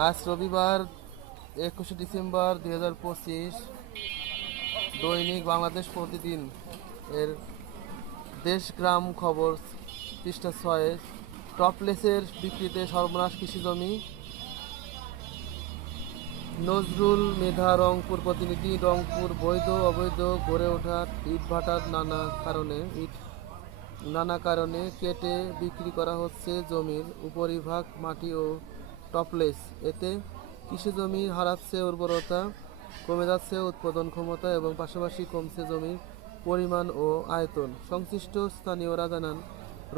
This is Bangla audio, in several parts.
আজ রবিবার 21শে ডিসেম্বর 2025। দৈনিক বাংলাদেশ প্রতিদিন এর দেশ গ্রাম খবর পৃষ্ঠা 6। টপলেসের বিক্রিতে সর্বনাশ কৃষি জমি। নজরুল মৃধা রংপুর প্রতিনিধি। রংপুর বৈধ অবৈধ গড়ে ওঠা ইটভাটার নানা কারণে কেটে বিক্রি করা হচ্ছে জমির উপরিভাগ মাটি ও টপলেস। এতে কৃষি জমি হারাচ্ছে উর্বরতা, কমে যাচ্ছে উৎপাদন ক্ষমতা এবং পাশাপাশি কমছে জমির পরিমাণ ও আয়তন। সংশ্লিষ্ট স্থানীয়রা জানান,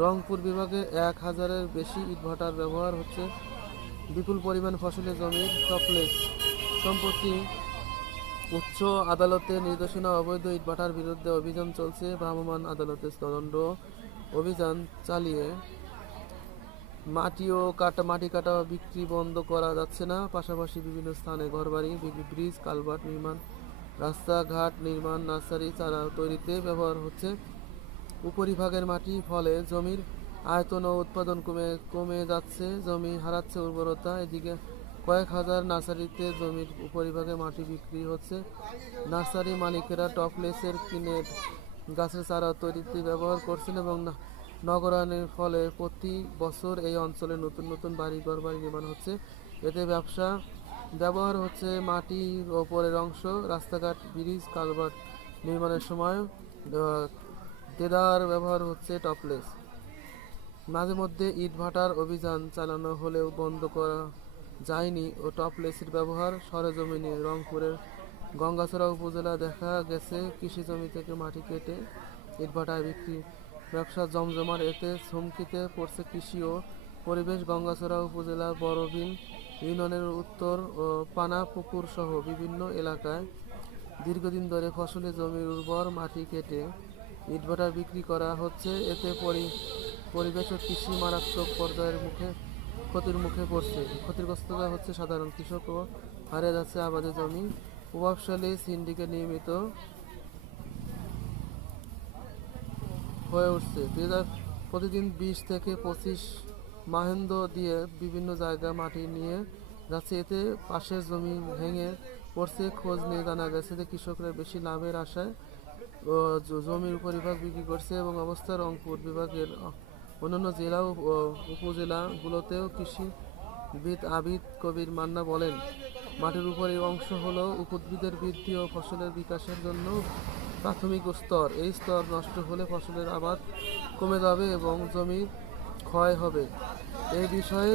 রংপুর বিভাগে 1000-এর বেশি ইটভাটার ব্যবহার হচ্ছে বিপুল পরিমাণ ফসলের জমির টপলেস। সম্প্রতি উচ্চ আদালতের নির্দেশনা অবৈধ ইটভাটার বিরুদ্ধে অভিযান চলছে। ভ্রাম্যমাণ আদালতের তদন্ত অভিযান চালিয়ে মাটি কাটা বিক্রি বন্ধ করা যাচ্ছে না। পাশাপাশি বিভিন্ন স্থানে ঘরবাড়ি, ব্রিজ, কালভার্ট নির্মাণ, রাস্তাঘাট নির্মাণ, নার্সারি, চারা তৈরিতে ব্যবহার হচ্ছে উপরিভাগের মাটি। ফলে জমির আয়তন ও উৎপাদন কমে যাচ্ছে, জমি হারাচ্ছে উর্বরতা। এদিকে কয়েক হাজার নার্সারিতে জমির উপরিভাগে মাটি বিক্রি হচ্ছে। নার্সারি মালিকেরা টপলেসের কিনে গাছের চারা তৈরিতে ব্যবহার করছেন এবং নগরায়নের ফলে প্রতি বছর এই অঞ্চলে নতুন নতুন ঘরবাড়ি নির্মাণ হচ্ছে। এতে ব্যবহার হচ্ছে মাটির ওপরের অংশ। রাস্তাঘাট, ব্রিজ, কালভার্ট নির্মাণের সময় দেদার ব্যবহার হচ্ছে টপলেস। মাঝে মধ্যে ইটভাটার অভিযান চালানো হলেও বন্ধ করা যায়নি ও টপলেসের ব্যবহার সরেজমিনে। রংপুরের গঙ্গাছড়া উপজেলা দেখা গেছে কৃষি জমি থেকে মাটি কেটে ইটভাটায় বিক্রি ব্যবসা জমজমাট। এতে থমকিতে পড়ছে কৃষি ও পরিবেশ। গঙ্গাছড়া উপজেলার বড়বিল ইউনিয়নের উত্তর ও পানাপুকুর সহ বিভিন্ন এলাকায় দীর্ঘদিন ধরে ফসলের জমির উর্বর মাটি কেটে ইটভাটার বিক্রি করা হচ্ছে। এতে পরিবেশ ও কৃষি মারাত্মক পর্যায়ের ক্ষতির মুখে পড়ছে। ক্ষতিগ্রস্ত হচ্ছে সাধারণ কৃষক ও হারিয়ে যাচ্ছে আবাদি জমি। প্রভাবশালী সিন্ডিকেট নিয়মিত হয়ে উঠছে। প্রতিদিন 20 থেকে 25 মাহেন্দ্র দিয়ে বিভিন্ন জায়গায় মাটি নিয়ে যাচ্ছে। এতে পাশের জমি ভেঙে পড়ছে। খোঁজ নিয়ে জানা গেছে যে কৃষকরা বেশি লাভের আশায় জমির উপরিভাগ বিক্রি করছে এবং অবস্থা রংপুর বিভাগের অন্যান্য জেলা ও উপজেলাগুলোতেও। কৃষিবিদ আবিদ কবির মান্না বলেন, মাটির উপরের অংশ হলো উদ্ভিদের বৃদ্ধি ও ফসলের বিকাশের জন্য প্রাথমিক স্তর। এই স্তর নষ্ট হলে ফসলের আবাদ কমে যাবে এবং জমি ক্ষয় হবে। এই বিষয়ে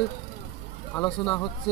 আলোচনা হচ্ছে